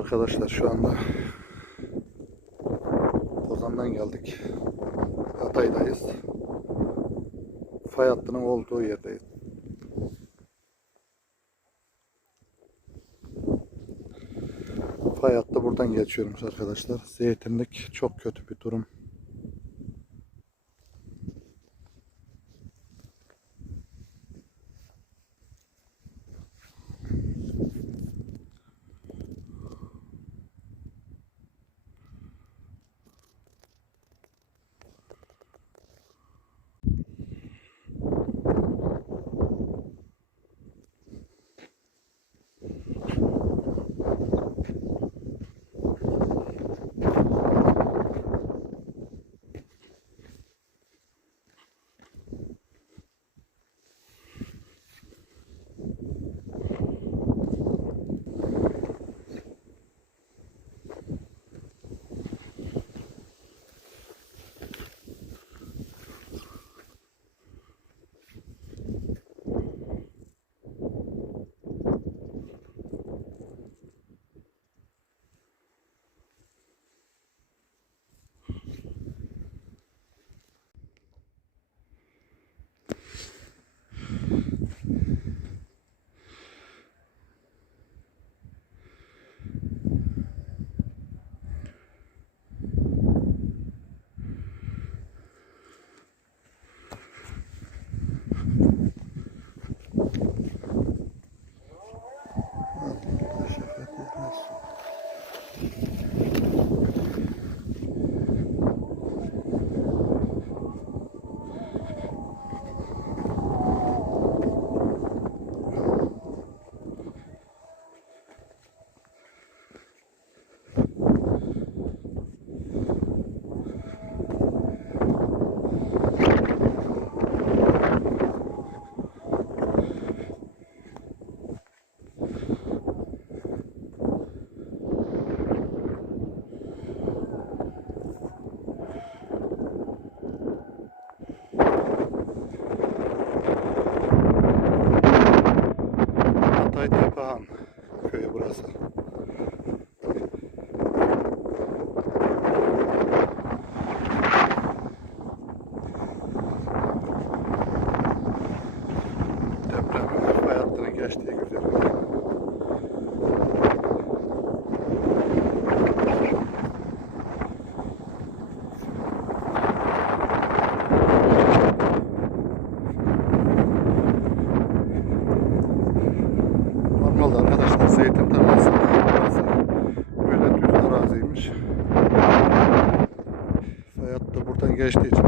Arkadaşlar şu anda Kozan'dan geldik. Hatay'dayız. Fay hattının olduğu yerdeyiz. Fay hattı buradan geçiyormuş arkadaşlar. Zeytinlik çok kötü bir durum. Burası. Depremin fay hattının geçtiği güzel. Normalde arkadaşlar zeytin tarlası burası. Böyle düz araziymiş. Fay hattı buradan geçtiği için